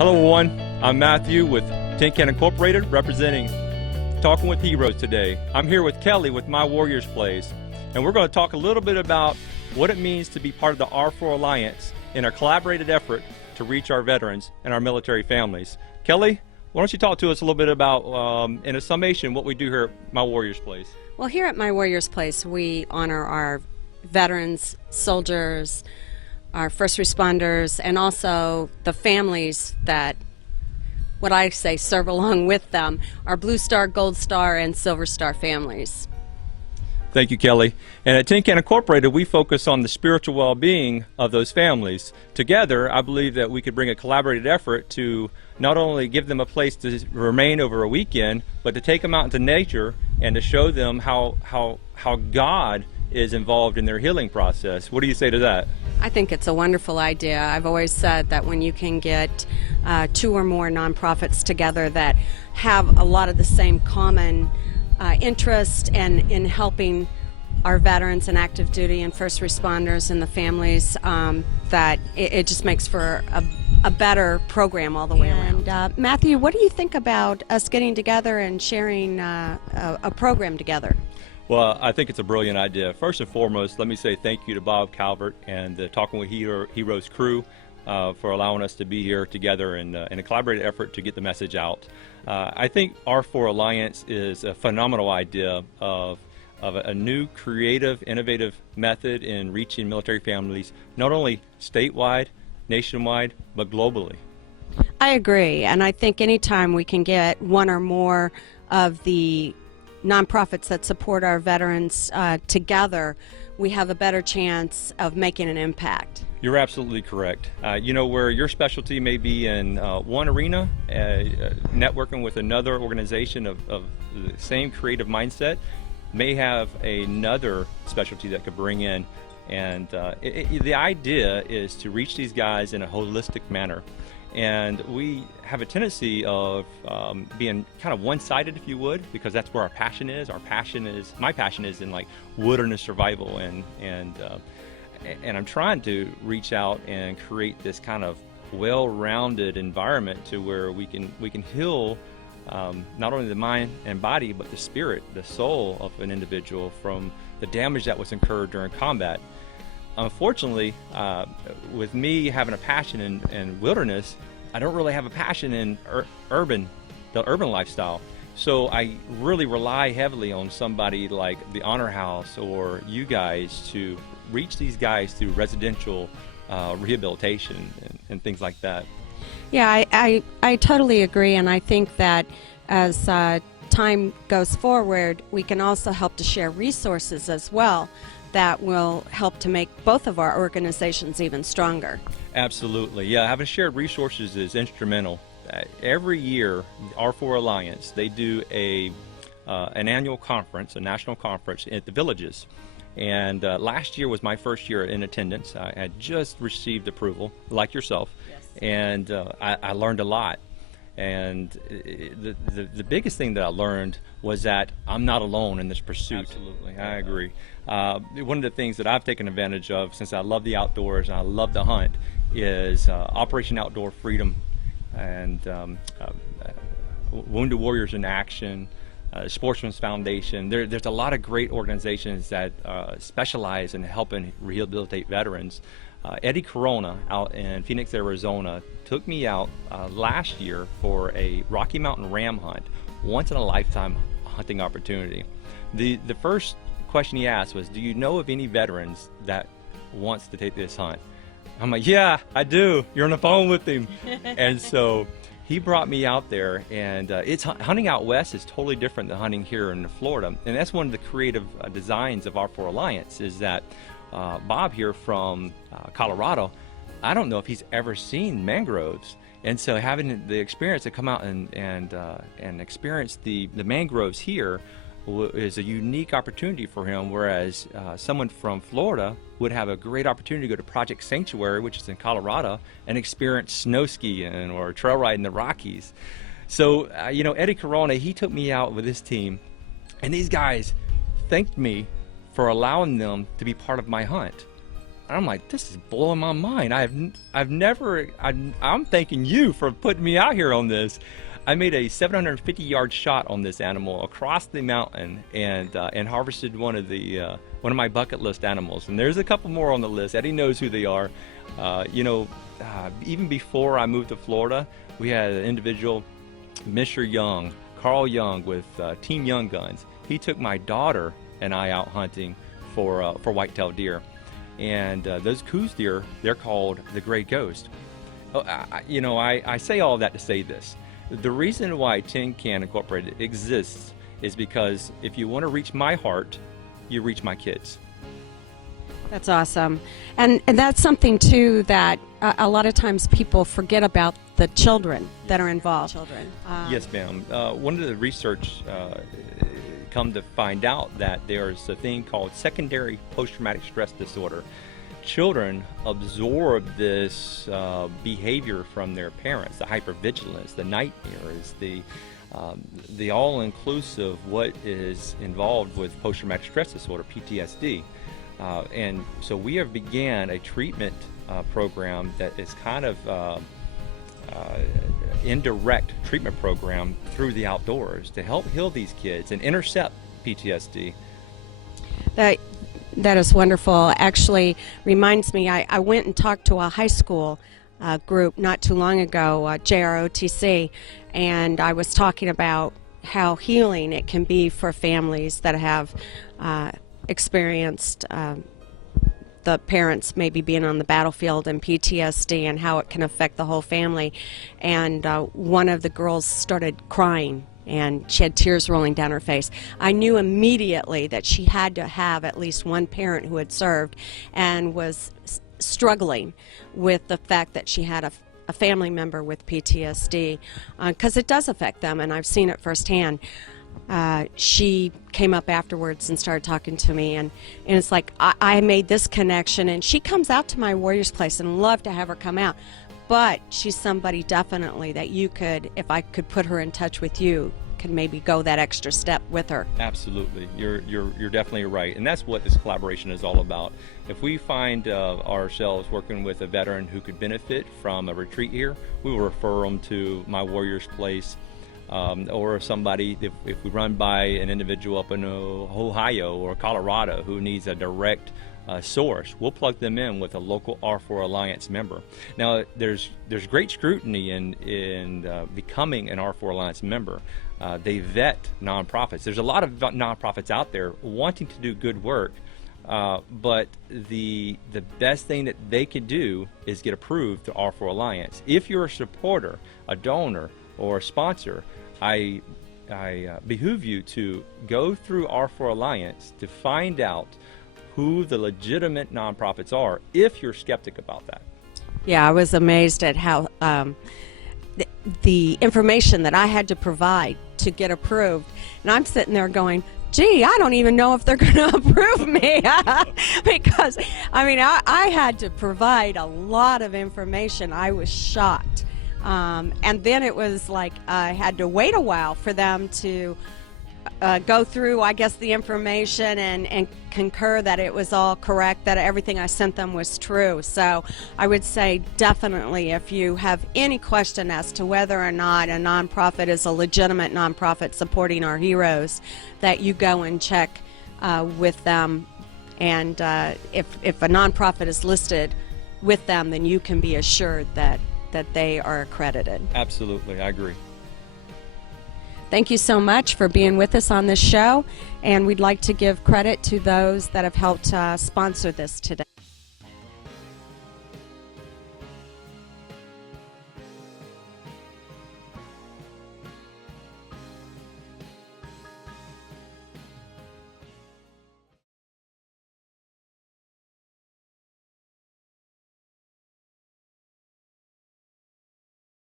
Hello everyone, I'm Matthew with Tin Can Incorporated representing Talking with Heroes today. I'm here with Kelly with My Warriors Place, and we're going to talk a little bit about what it means to be part of the R4 Alliance in a collaborated effort to reach our veterans and our military families. Kelly, why don't you talk to us a little bit about, in a summation, what we do here at My Warriors Place? Well, here at My Warriors Place, we honor our veterans, soldiers, our first responders, and also the families that, what I say, serve along with them, our Blue Star, Gold Star, and Silver Star families. Thank you, Kelly. And at Tin Can Incorporated, we focus on the spiritual well-being of those families. Together, I believe that we could bring a collaborated effort to not only give them a place to remain over a weekend, but to take them out into nature and to show them how God is involved in their healing process. What do you say to that? I think it's a wonderful idea. I've always said that when you can get 2 or more nonprofits together that have a lot of the same common interest and in helping our veterans and active duty and first responders and the families, that it just makes for a better program all the way around. Matthew, what do you think about us getting together and sharing a program together? Well, I think it's a brilliant idea. First and foremost, let me say thank you to Bob Calvert and the Talking with Heroes crew for allowing us to be here together in a collaborative effort to get the message out. I think R4 Alliance is a phenomenal idea of a new, creative, innovative method in reaching military families, not only statewide, nationwide, but globally. I agree, and I think anytime we can get one or more of the nonprofits that support our veterans together, we have a better chance of making an impact. You're absolutely correct. You know, where your specialty may be in one arena, networking with another organization of the same creative mindset may have another specialty that could bring in. And the idea is to reach these guys in a holistic manner. And we have a tendency of being kind of one-sided, if you would, because that's where our passion is. My passion is in like wilderness survival, and I'm trying to reach out and create this kind of well-rounded environment to where we can heal not only the mind and body, but the spirit, the soul of an individual from the damage that was incurred during combat. Unfortunately, with me having a passion in wilderness, I don't really have a passion in the urban lifestyle. So I really rely heavily on somebody like the Honor House or you guys to reach these guys through residential rehabilitation and things like that. Yeah, I totally agree, and I think that as time goes forward, we can also help to share resources as well that will help to make both of our organizations even stronger. Absolutely. Yeah, having shared resources is instrumental. Every year, the R4 Alliance, they do an annual conference, a national conference at the villages. And last year was my first year in attendance. I had just received approval, like yourself, yes. And I learned a lot. And the biggest thing that I learned was that I'm not alone in this pursuit. Absolutely, I agree. One of the things that I've taken advantage of, since I love the outdoors and I love to hunt, is Operation Outdoor Freedom and Wounded Warriors in Action, Sportsman's Foundation. There's a lot of great organizations that specialize in helping rehabilitate veterans. Eddie Corona out in Phoenix, Arizona, took me out last year for a Rocky Mountain ram hunt, once in a lifetime hunting opportunity. The first question he asked was, do you know of any veterans that wants to take this hunt? I'm like, yeah, I do. You're on the phone with him. And so he brought me out there, and hunting out west is totally different than hunting here in Florida. And that's one of the creative designs of R4 Alliance, is that Bob here from Colorado, I don't know if he's ever seen mangroves. And so having the experience to come out and experience the mangroves here is a unique opportunity for him, whereas someone from Florida would have a great opportunity to go to Project Sanctuary, which is in Colorado, and experience snow skiing or trail riding the Rockies. So, you know, Eddie Corona, he took me out with his team, and these guys thanked me for allowing them to be part of my hunt. I'm like, this is blowing my mind. I'm thanking you for putting me out here on this. I made a 750-yard shot on this animal across the mountain, and harvested one of my bucket list animals. And there's a couple more on the list. Eddie knows who they are. Even before I moved to Florida, we had an individual, Mr. Carl Young with Team Young Guns. He took my daughter and I out hunting for white-tailed deer, and those Coues deer, they're called the Gray Ghost. I say all that to say this. The reason why Tin Can Incorporated exists is because if you want to reach my heart, you reach my kids. That's awesome. And that's something, too, that a lot of times people forget about the children that are involved. Yes, ma'am. One of the research come to find out that there's a thing called secondary post-traumatic stress disorder. Children absorb this behavior from their parents, the hypervigilance, the nightmares, the all-inclusive what is involved with post-traumatic stress disorder, PTSD. And so we have began a treatment program that is kind of indirect treatment program through the outdoors to help heal these kids and intercept PTSD. That is wonderful. Actually, reminds me, I went and talked to a high school group not too long ago, JROTC, and I was talking about how healing it can be for families that have experienced the parents maybe being on the battlefield and PTSD, and how it can affect the whole family. And one of the girls started crying, and she had tears rolling down her face. I knew immediately that she had to have at least one parent who had served and was struggling with the fact that she had a family member with PTSD, because it does affect them, and I've seen it firsthand. She came up afterwards and started talking to me, and it's like I made this connection, and she comes out to my Warriors Place, and love to have her come out. But she's somebody definitely that you could, if I could put her in touch with you, can maybe go that extra step with her. Absolutely, you're definitely right, and that's what this collaboration is all about. If we find ourselves working with a veteran who could benefit from a retreat here, we will refer them to my Warriors Place. Or somebody, if we run by an individual up in Ohio or Colorado who needs a direct source, we'll plug them in with a local R4 Alliance member. Now, there's great scrutiny in becoming an R4 Alliance member. They vet nonprofits. There's a lot of nonprofits out there wanting to do good work, but the best thing that they could do is get approved to R4 Alliance. If you're a supporter, a donor, or a sponsor, I behoove you to go through R4 Alliance to find out who the legitimate nonprofits are, if you're skeptic about that. Yeah, I was amazed at how the information that I had to provide to get approved, and I'm sitting there going, gee, I don't even know if they're going to approve me because, I mean, I had to provide a lot of information. I was shocked. And then it was like I had to wait a while for them to go through, I guess, the information and concur that it was all correct, that everything I sent them was true. So I would say definitely, if you have any question as to whether or not a nonprofit is a legitimate nonprofit supporting our heroes, that you go and check with them. And if a nonprofit is listed with them, then you can be assured that they are accredited. Absolutely, I agree. Thank you so much for being with us on this show, and we'd like to give credit to those that have helped sponsor this today.